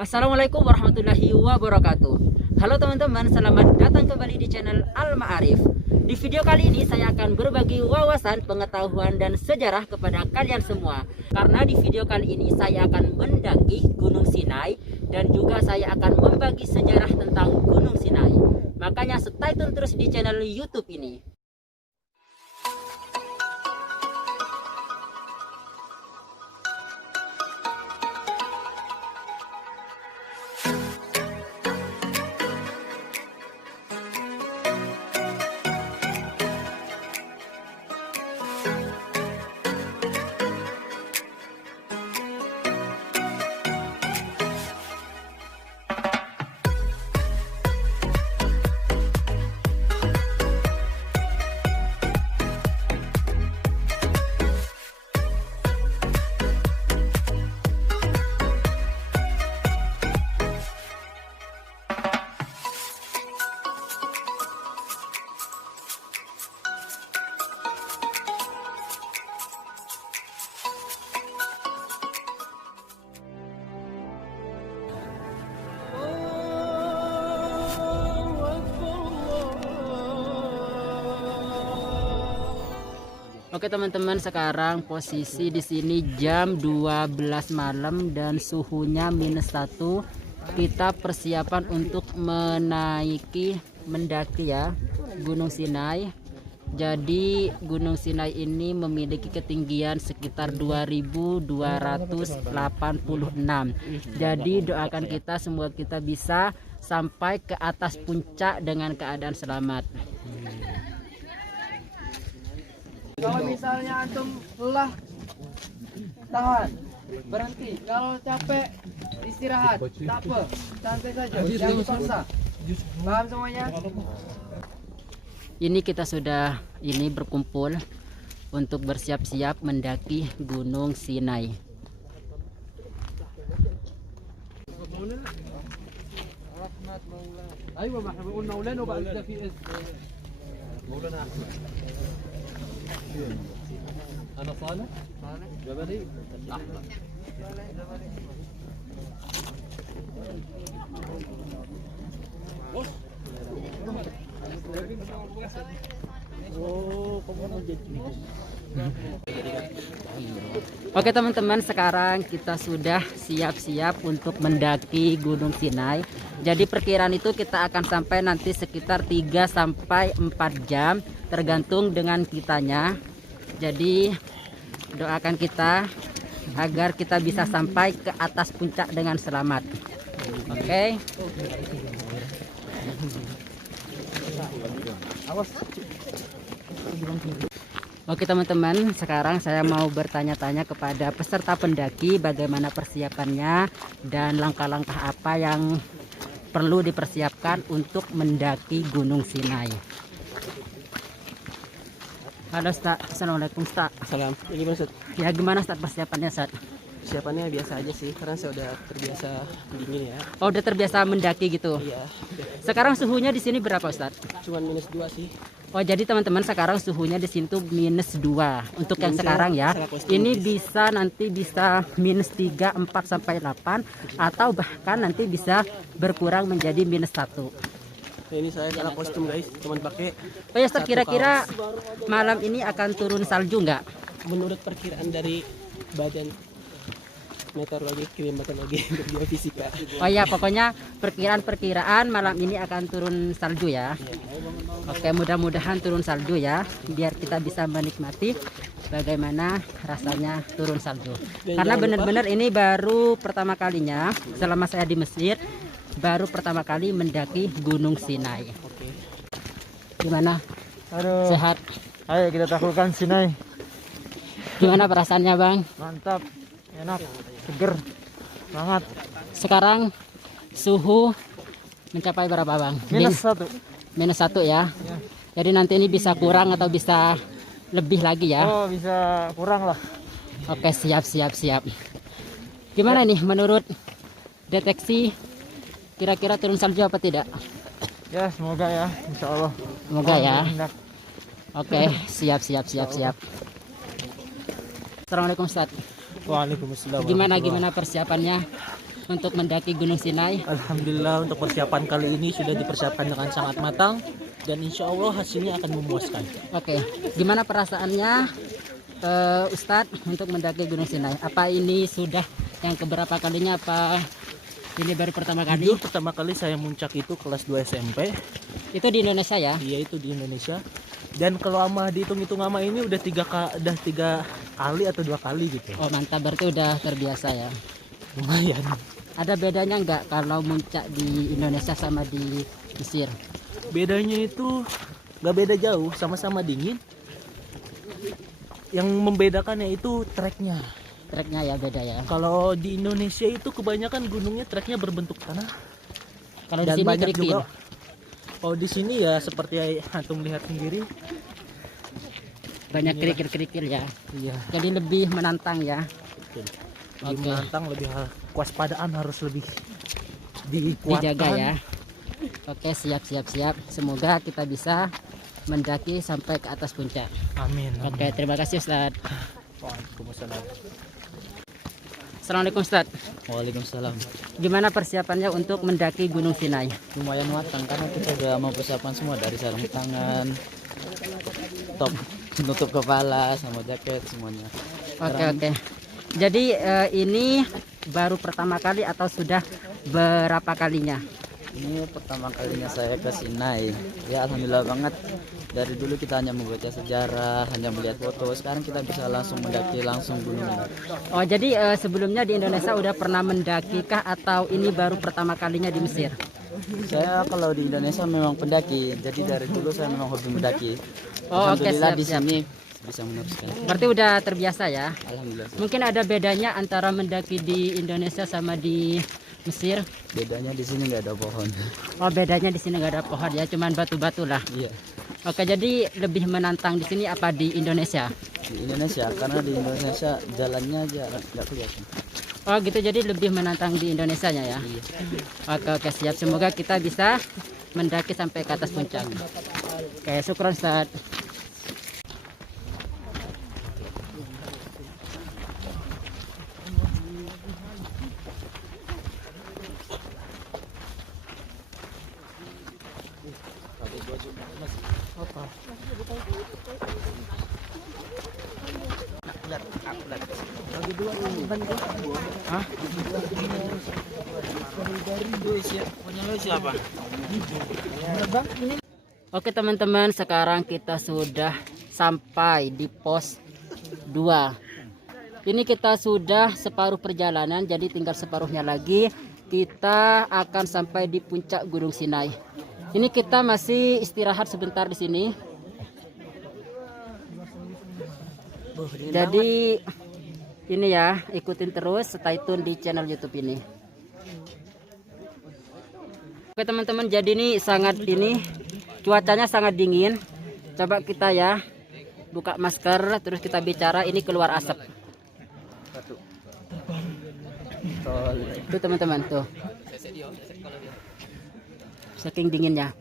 Assalamualaikum warahmatullahi wabarakatuh. Halo teman-teman, selamat datang kembali di channel Al Ma'arif. Di video kali ini saya akan berbagi wawasan, pengetahuan, dan sejarah kepada kalian semua. Karena di video kali ini saya akan mendaki Gunung Sinai dan juga saya akan membagi sejarah tentang Gunung Sinai. Makanya stay tune terus di channel YouTube ini. Oke teman-teman, sekarang posisi di sini jam 12 malam dan suhunya -1. Kita persiapan untuk mendaki ya Gunung Sinai. Jadi Gunung Sinai ini memiliki ketinggian sekitar 2286. Jadi doakan kita semua kita bisa sampai ke atas puncak dengan keadaan selamat. Kalau misalnya antum lelah, tahan, berhenti. Kalau capek, istirahat, tak apa, santai saja, jangan dipaksa. Paham semuanya? Ini kita sudah berkumpul untuk bersiap-siap mendaki Gunung Sinai. أيوة ما احنا بنقول مولانا وبعد كده في اسم مولانا أحمد أنا صالح جبلي أحمد Oke teman-teman, sekarang kita sudah siap-siap untuk mendaki Gunung Sinai. Jadi perkiraan itu kita akan sampai nanti sekitar 3 sampai 4 jam tergantung dengan kitanya. Jadi doakan kita agar kita bisa sampai ke atas puncak dengan selamat. Oke. Oke teman-teman, sekarang saya mau bertanya-tanya kepada peserta pendaki bagaimana persiapannya dan langkah-langkah apa yang perlu dipersiapkan untuk mendaki Gunung Sinai. Halo Ustaz, Assalamualaikum Ustaz. Salam. Ini gimana Ustaz? Ya gimana Ustaz persiapannya Ustaz? Persiapannya biasa aja sih, karena saya udah terbiasa dingin ya. Oh udah terbiasa mendaki gitu. Iya. Sekarang suhunya di sini berapa Ustaz? Cuman -2 sih. Oh jadi teman-teman sekarang suhunya di sini tuh -2 untuk yang sekarang ya. Ini bisa nanti bisa -3, 4 sampai 8 atau bahkan nanti bisa berkurang menjadi -1. Nah, ini saya salah kostum guys, cuman pakai. Oh ya Ustaz, kira-kira malam ini akan turun salju nggak? Menurut perkiraan dari Badan Meteorologi Klimatologi dan Geofisika. Oh ya, pokoknya perkiraan malam ini akan turun salju ya. Oke, mudah-mudahan turun salju ya, biar kita bisa menikmati bagaimana rasanya turun salju. Karena benar-benar ini baru pertama kalinya selama saya di Mesir, baru pertama kali mendaki Gunung Sinai. Gimana? Aduh, Sehat? ayo kita taklukkan Sinai. Gimana perasaannya Bang? Mantap, enak, seger, semangat. Sekarang suhu mencapai berapa Bang? -1. -1 ya. Jadi nanti ini bisa kurang atau bisa lebih lagi ya. Oh, bisa kurang lah. Oke, siap. Gimana nih menurut deteksi, kira-kira turun salju apa tidak? Ya, semoga ya, insya Allah. Semoga ya. Hendak. Oke, siap. Assalamualaikum Ustaz. Waalaikumsalam. Gimana persiapannya untuk mendaki Gunung Sinai? Alhamdulillah untuk persiapan kali ini sudah dipersiapkan dengan sangat matang dan insya Allah hasilnya akan memuaskan. Oke, gimana perasaannya Ustadz untuk mendaki Gunung Sinai? Apa ini sudah yang keberapa kalinya, apa ini baru pertama kali? Jujur pertama kali saya muncak itu kelas 2 SMP. Itu di Indonesia ya? Iya itu di Indonesia. Dan kalau ama dihitung-hitung ama ini udah tiga kali atau 2 kali gitu. Oh mantap, berarti udah terbiasa ya. Lumayan. Ada bedanya nggak kalau muncak di Indonesia sama di Mesir? Bedanya itu nggak beda jauh, sama-sama dingin. Yang membedakannya itu treknya. Treknya ya beda ya. Kalau di Indonesia itu kebanyakan gunungnya treknya berbentuk tanah. Kalau di Dan sini banyak kerikil. juga. Kalau di sini ya seperti antum lihat sendiri. Banyak kerikil-kerikil ya. Iya. Jadi lebih menantang ya. Lebih Oke. menantang, lebih kewaspadaan harus lebih dikuatkan. Dijaga ya. Oke, siap. Semoga kita bisa mendaki sampai ke atas puncak. Amin. Oke, terima kasih Ustadz. Waalaikumsalam. Assalamualaikum Ustadz. Waalaikumsalam. Gimana persiapannya untuk mendaki Gunung Sinai? Lumayan matang karena kita sudah mau persiapan semua dari sarung tangan, top penutup kepala sama jaket semuanya. Oke. Jadi ini baru pertama kali atau sudah berapa kalinya? Ini pertama kalinya saya ke Sinai. Ya alhamdulillah banget. Dari dulu kita hanya membaca sejarah, hanya melihat foto. Sekarang kita bisa langsung mendaki langsung gunungnya. Oh jadi sebelumnya di Indonesia udah pernah mendaki kah atau ini baru pertama kalinya di Mesir? Saya kalau di Indonesia memang pendaki. Jadi dari dulu saya memang hobi mendaki. Oh, oke, Alhamdulillah siap, di siap. sini bisa meneruskan. Berarti udah terbiasa ya? Alhamdulillah. Mungkin ada bedanya antara mendaki di Indonesia sama di Mesir? Bedanya di sini nggak ada pohon. Oh bedanya di sini nggak ada pohon ya, cuman batu-batu lah. Iya. Oke, jadi lebih menantang di sini apa di Indonesia? Di Indonesia karena di Indonesia jalannya aja nggak kelihatan. Oh gitu, jadi lebih menantang di Indonesianya ya? Iya. Oke, siap. Semoga kita bisa mendaki sampai ke atas puncak. Oke, syukron Ustaz. Hah? Oke teman-teman, sekarang kita sudah sampai di pos 2. Ini kita sudah separuh perjalanan, jadi tinggal separuhnya lagi kita akan sampai di puncak Gunung Sinai. Ini kita masih istirahat sebentar di sini. Jadi ini ya, ikutin terus, stay tune di channel YouTube ini. Oke teman-teman, jadi ini cuacanya sangat dingin. Coba kita ya buka masker, terus kita bicara, ini keluar asap. Tuh teman-teman, tuh. Saking dinginnya.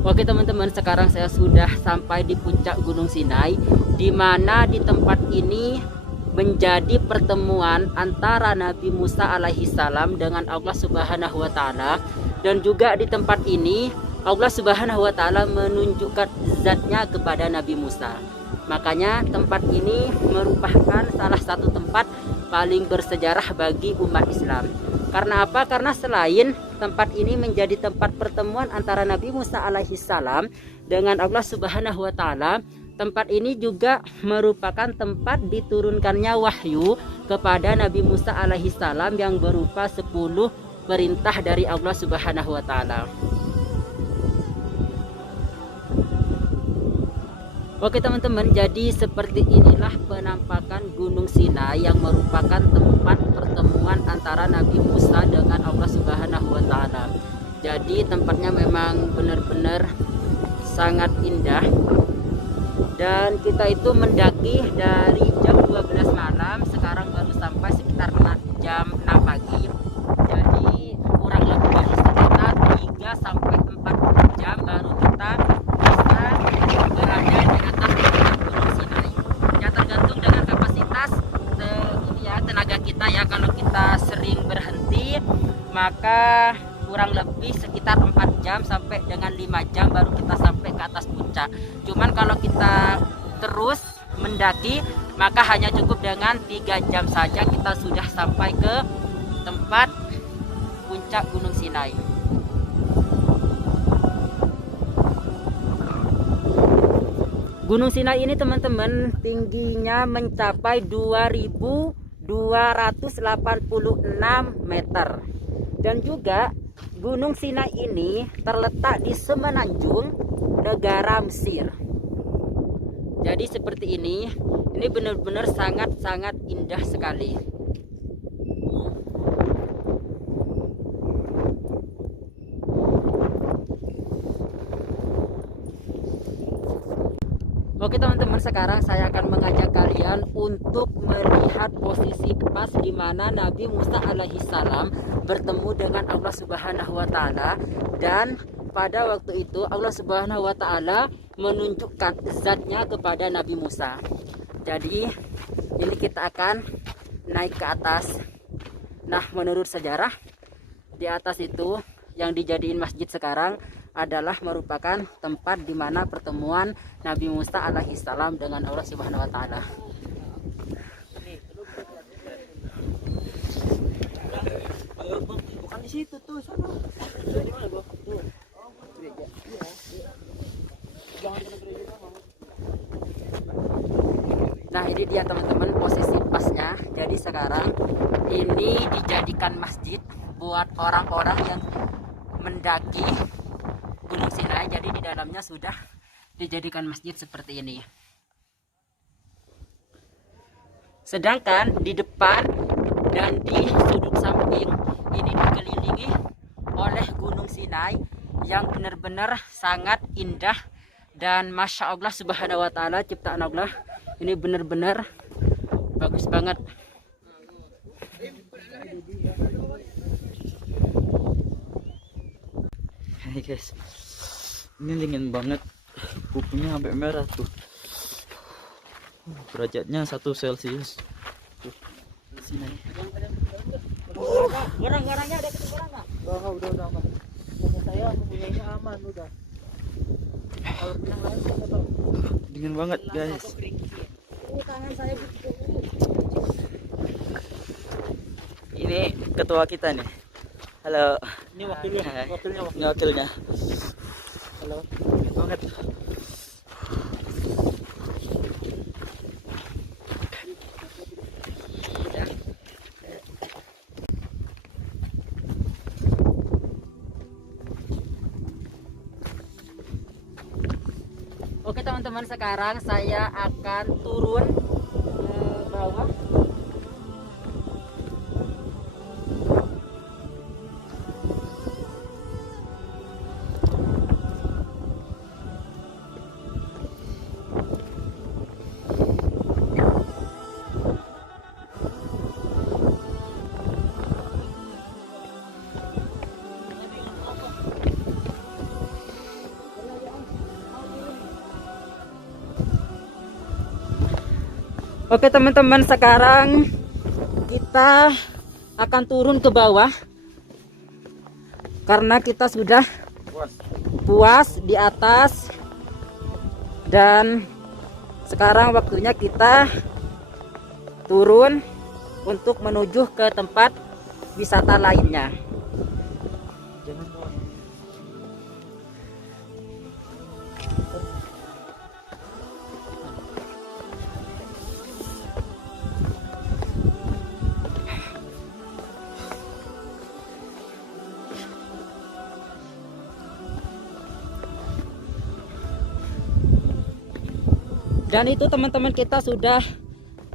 Oke teman-teman, sekarang saya sudah sampai di puncak Gunung Sinai, di mana di tempat ini menjadi pertemuan antara Nabi Musa alaihi salam dengan Allah Subhanahu wa taala, dan juga di tempat ini Allah Subhanahu wa taala menunjukkan zatnya kepada Nabi Musa. Makanya tempat ini merupakan salah satu tempat paling bersejarah bagi umat Islam. Karena apa? Karena selain tempat ini menjadi tempat pertemuan antara Nabi Musa alaihissalam dengan Allah Subhanahu wa taala. Tempat ini juga merupakan tempat diturunkannya wahyu kepada Nabi Musa alaihissalam yang berupa 10 perintah dari Allah Subhanahu wa taala. Oke teman-teman, jadi seperti inilah penampakan Gunung Sinai yang merupakan tempat pertemuan antara Nabi Musa dengan Allah Subhanahu wa taala. Jadi tempatnya memang benar-benar sangat indah. Dan kita itu mendaki dari jam 12 malam, sekarang baru sampai sekitar jam 6 pagi. Jadi kurang lebih sekitar 3 sampai 4 jam baru kita bisa berada di atas Gunung Sinai. Ya tergantung dengan kapasitas tenaga kita ya. Kalau kita sering berhenti maka kurang lebih sekitar 4 jam sampai dengan 5 jam baru kita sampai ke atas puncak. Cuman kalau kita terus mendaki maka hanya cukup dengan 3 jam saja kita sudah sampai ke tempat puncak Gunung Sinai. Gunung Sinai ini teman-teman tingginya mencapai 2286 meter. Dan juga Gunung Sinai ini terletak di semenanjung negara Mesir. Jadi seperti ini benar-benar sangat-sangat indah sekali. Oke teman-teman, sekarang saya akan mengajak kalian untuk melihat posisi pas di mana Nabi Musa alaihissalam bertemu dengan Allah Subhanahu wa taala, dan pada waktu itu Allah Subhanahu wa taala menunjukkan zatnya kepada Nabi Musa. Jadi ini kita akan naik ke atas. Nah, menurut sejarah di atas itu yang dijadiin masjid sekarang adalah merupakan tempat di mana pertemuan Nabi Musa alaihissalam dengan Allah Subhanahu wa taala. Bukan di situ tuh, sana. Di mana, Bro? Tuh. Gereja. Iya. Jangan kena gereja sama. Nah, ini dia teman-teman posisi pasnya. Jadi sekarang ini dijadikan masjid buat orang-orang yang mendaki Gunung Sinai. Jadi di dalamnya sudah dijadikan masjid seperti ini. Sedangkan di depan dan di sudut samping ini dikelilingi oleh Gunung Sinai yang benar-benar sangat indah. Dan Masya Allah Subhanahu wa taala, ciptaan Allah ini benar-benar bagus banget. Hai guys, ini dingin banget, kukunya sampai merah tuh, derajatnya 1 Celcius. Tuh, di sini. Orang-orangnya ada kedengaran nggak? Udah. Punya saya mempunyainya aman udah. Kalau yang lain saya tahu. Dingin banget guys. Ini tangan saya Ini ketua kita nih. Halo. Ini wakilnya, Hai. wakilnya. Ini wakilnya. Halo. Dingin banget. Oke teman-teman, sekarang saya akan turun ke bawah. Oke teman-teman, sekarang kita akan turun ke bawah karena kita sudah puas di atas, dan sekarang waktunya kita turun untuk menuju ke tempat wisata lainnya. Dan itu teman-teman, kita sudah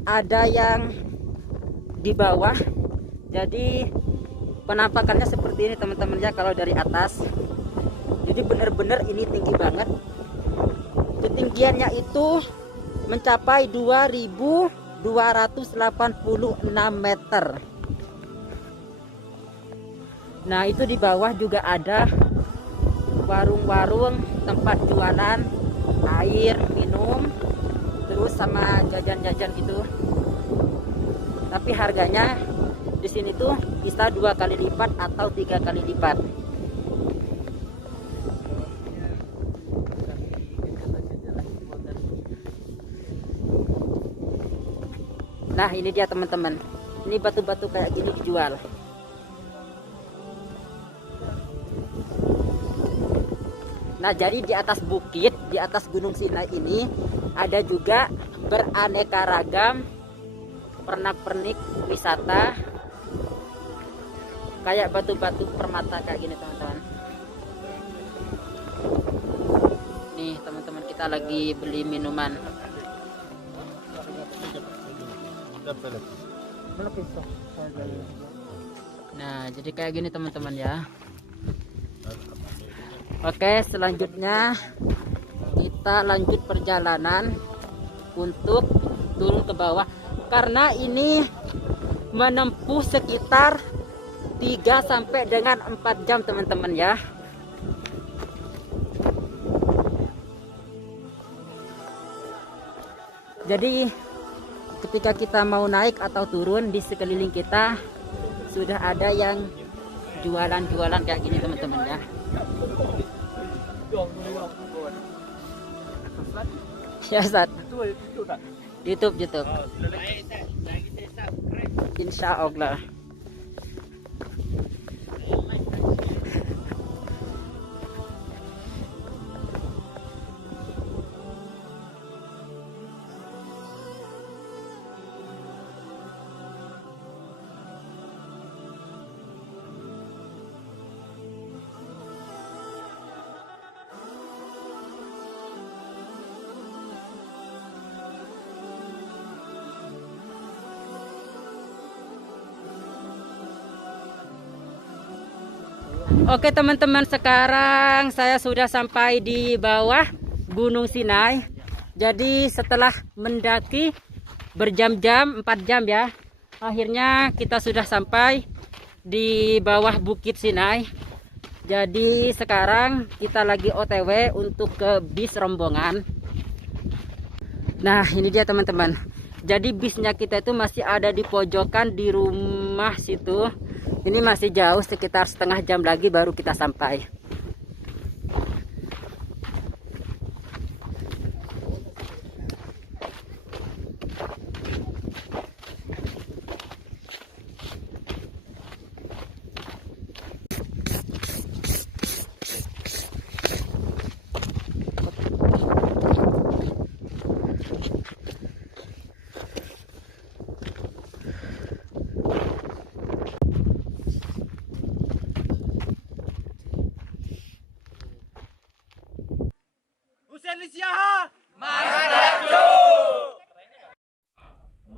ada yang di bawah. Jadi penampakannya seperti ini teman-teman ya, kalau dari atas. Jadi benar-benar ini tinggi banget. Ketinggiannya itu mencapai 2286 meter. Nah, itu di bawah juga ada warung-warung, tempat jualan air minum, terus sama jajan-jajan gitu. Tapi harganya di sini tuh bisa 2 kali lipat atau 3 kali lipat. Nah, ini dia teman-teman. Ini batu-batu kayak gini dijual. Nah, jadi di atas bukit, di atas Gunung Sinai ini ada juga beraneka ragam pernak-pernik wisata kayak batu-batu permata kayak gini teman-teman. Nih teman-teman, kita lagi beli minuman. Nah, jadi kayak gini teman-teman ya. Oke, selanjutnya kita lanjut perjalanan untuk turun ke bawah, karena ini menempuh sekitar 3 sampai dengan 4 jam teman-teman ya. Jadi ketika kita mau naik atau turun, di sekeliling kita sudah ada yang jualan-jualan kayak gini teman-teman ya. Ya, Ustaz. YouTube. Insya Allah. Oke teman-teman, sekarang saya sudah sampai di bawah Gunung Sinai. Jadi setelah mendaki berjam-jam, 4 jam ya, akhirnya kita sudah sampai di bawah Bukit Sinai. Jadi sekarang kita lagi OTW untuk ke bis rombongan. Nah, ini dia teman-teman. Jadi bisnya kita itu masih ada di pojokan di rumah situ. Ini masih jauh, sekitar setengah jam lagi baru kita sampai.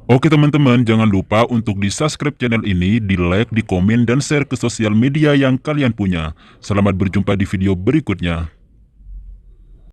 Oke teman-teman, jangan lupa untuk di-subscribe channel ini, di-like, di-komen, dan share ke sosial media yang kalian punya. Selamat berjumpa di video berikutnya.